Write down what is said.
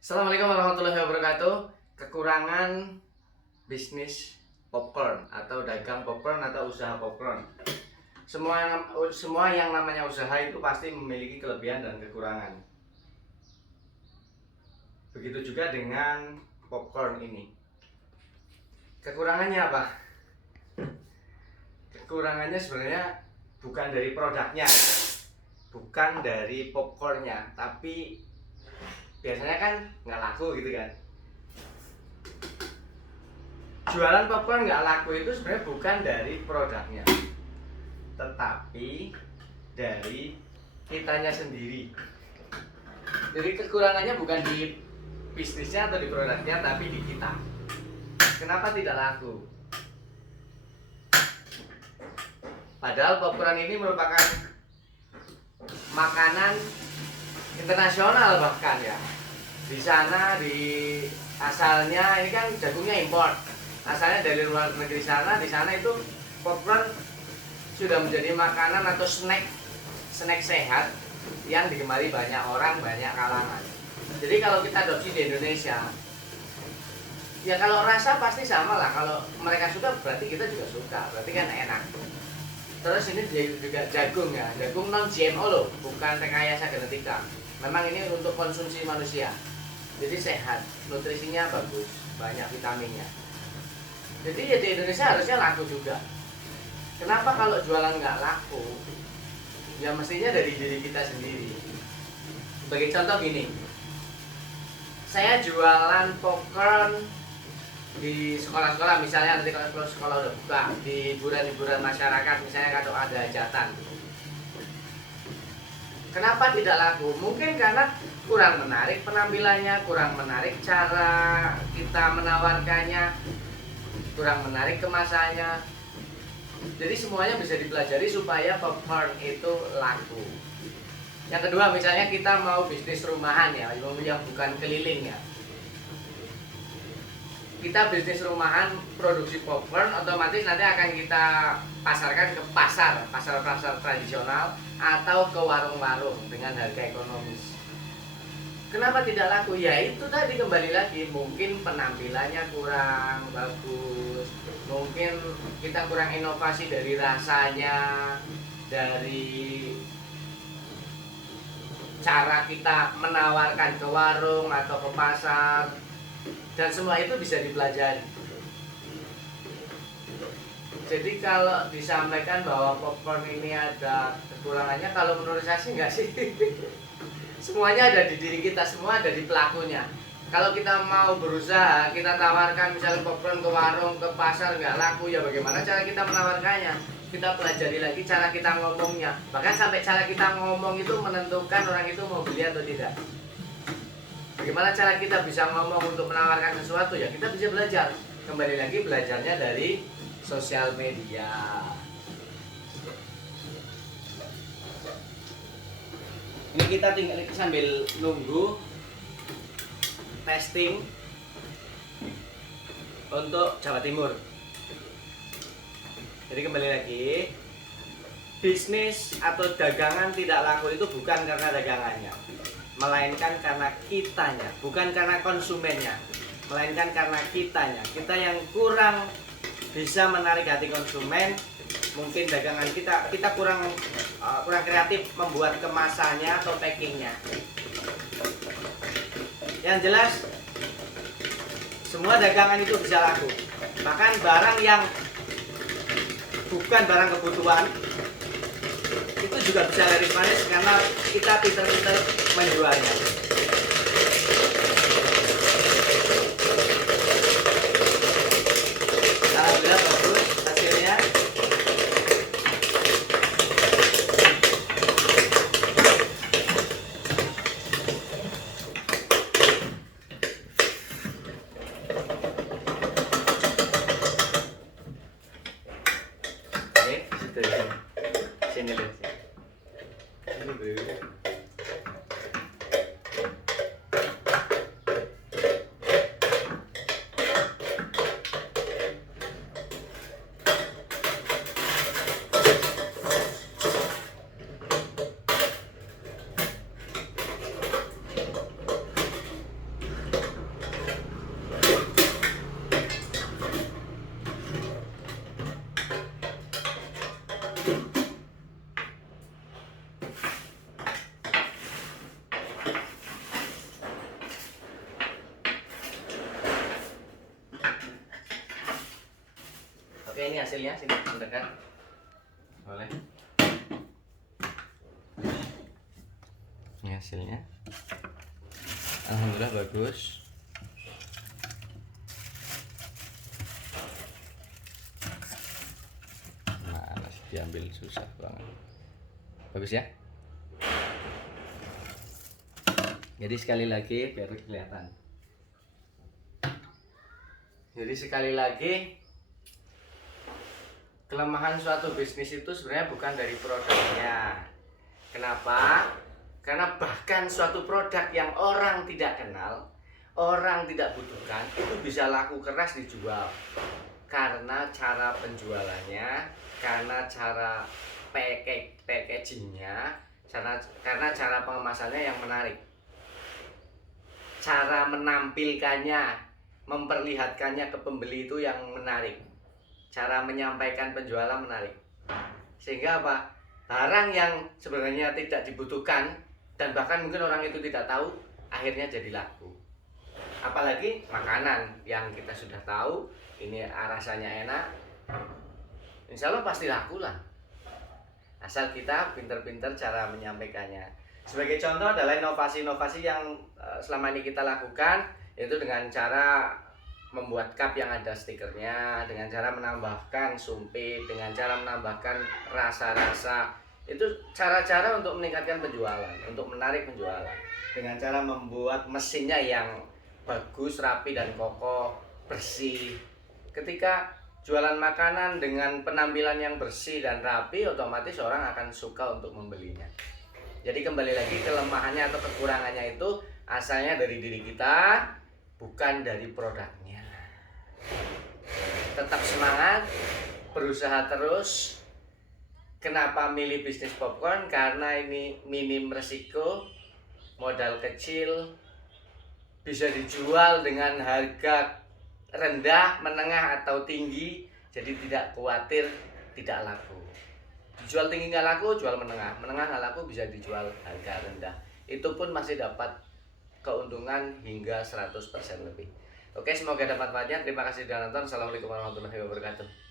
Assalamualaikum warahmatullahi wabarakatuh. Kekurangan bisnis popcorn atau dagang popcorn atau usaha popcorn. Semua yang namanya usaha itu pasti memiliki kelebihan dan kekurangan. Begitu juga dengan popcorn ini. Kekurangannya apa? Kekurangannya sebenarnya bukan dari produknya, bukan dari popcornnya, tapi biasanya kan nggak laku gitu kan. Jualan popcorn nggak laku itu sebenarnya bukan dari produknya, tetapi dari kitanya sendiri. Jadi kekurangannya bukan di bisnisnya atau di produknya, tapi di kita. Kenapa tidak laku? Padahal popcorn ini merupakan makanan internasional bahkan ya. Di sana di asalnya ini kan jagungnya impor. Asalnya dari luar negeri sana, di sana itu popcorn sudah menjadi makanan atau snack sehat yang digemari banyak orang, banyak kalangan. Jadi kalau kita adopsi di Indonesia, ya kalau rasa pasti sama lah. Kalau mereka suka berarti kita juga suka, berarti kan enak. Terus ini juga jagung ya, jagung non GMO loh, bukan rekayasa genetika. Memang ini untuk konsumsi manusia, jadi sehat, nutrisinya bagus, banyak vitaminnya. Jadi ya di Indonesia harusnya laku juga. Kenapa kalau jualan nggak laku? Ya mestinya dari diri kita sendiri. Sebagai contoh gini, saya jualan popcorn di sekolah-sekolah, misalnya nanti kalau sekolah udah buka, di hiburan-hiburan masyarakat, misalnya kalau ada hajatan. Kenapa tidak laku? Mungkin karena kurang menarik penampilannya, kurang menarik cara kita menawarkannya, kurang menarik kemasannya. Jadi semuanya bisa dipelajari supaya popcorn itu laku. Yang kedua, misalnya kita mau bisnis rumahan ya, yang bukan keliling ya. Kita bisnis rumahan produksi popcorn, otomatis nanti akan kita pasarkan ke pasar tradisional atau ke warung-warung dengan harga ekonomis. Kenapa tidak laku? Ya itu tadi, kembali lagi, mungkin penampilannya kurang bagus, mungkin kita kurang inovasi dari rasanya, dari cara kita menawarkan ke warung atau ke pasar. Dan semua itu bisa dipelajari. Jadi kalau disampaikan bahwa popcorn ini ada kekurangannya, kalau menurut saya sih enggak sih. Semuanya ada di diri kita, semua ada di pelakunya. Kalau kita mau berusaha, kita tawarkan misalnya popcorn ke warung, ke pasar, nggak laku, ya bagaimana cara kita menawarkannya? Kita pelajari lagi cara kita ngomongnya. Bahkan sampai cara kita ngomong itu menentukan orang itu mau beli atau tidak. Bagaimana cara kita bisa ngomong untuk menawarkan sesuatu, ya kita bisa belajar. Kembali lagi belajarnya dari sosial media. Ini kita tinggal sambil nunggu testing untuk Jawa Timur. Jadi kembali lagi, bisnis atau dagangan tidak laku itu bukan karena dagangannya, melainkan karena kitanya, bukan karena konsumennya, melainkan karena kitanya. Kita yang kurang bisa menarik hati konsumen. Mungkin dagangan kita kurang kreatif membuat kemasannya atau packingnya. Yang jelas semua dagangan itu bisa laku. Bahkan barang yang bukan barang kebutuhan itu juga bisa laris manis karena kita pintar-pintar menjualnya. Alhamdulillah bagus hasilnya. Oke, situ ya. Sini lihat sini. Ini bro. Oke, ini hasilnya, sini mendekat. Boleh. Ini hasilnya. Alhamdulillah bagus. Mana sih diambil susah banget. Bagus ya? Jadi sekali lagi biar kelihatan. Jadi sekali lagi, kelemahan suatu bisnis itu sebenarnya bukan dari produknya. Kenapa? Karena bahkan suatu produk yang orang tidak kenal, orang tidak butuhkan, itu bisa laku keras dijual. Karena cara penjualannya, karena cara packagingnya, karena cara pengemasannya yang menarik. Cara menampilkannya, memperlihatkannya ke pembeli itu yang menarik. Cara menyampaikan penjualan menarik. Sehingga apa? Barang yang sebenarnya tidak dibutuhkan dan bahkan mungkin orang itu tidak tahu, akhirnya jadi laku. Apalagi makanan yang kita sudah tahu ini rasanya enak, insya Allah pasti laku lah. Asal kita pinter-pinter cara menyampaikannya. Sebagai contoh adalah inovasi-inovasi yang selama ini kita lakukan, yaitu dengan cara membuat cup yang ada stikernya, dengan cara menambahkan sumpit, dengan cara menambahkan rasa-rasa. Itu cara-cara untuk meningkatkan penjualan, untuk menarik penjualan. Dengan cara membuat mesinnya yang bagus, rapi dan kokoh, bersih. Ketika jualan makanan dengan penampilan yang bersih dan rapi, otomatis orang akan suka untuk membelinya. Jadi kembali lagi, kelemahannya atau kekurangannya itu asalnya dari diri kita, bukan dari produknya. Tetap semangat, berusaha terus. Kenapa milih bisnis popcorn? Karena ini minim resiko, modal kecil, bisa dijual dengan harga rendah, menengah atau tinggi. Jadi tidak khawatir tidak laku. Dijual tinggi nggak laku, jual menengah nggak laku, bisa dijual harga rendah. Itu pun masih dapat keuntungan hingga 100% lebih. Oke, semoga dapat manfaatnya. Terima kasih sudah nonton. Assalamualaikum warahmatullahi wabarakatuh.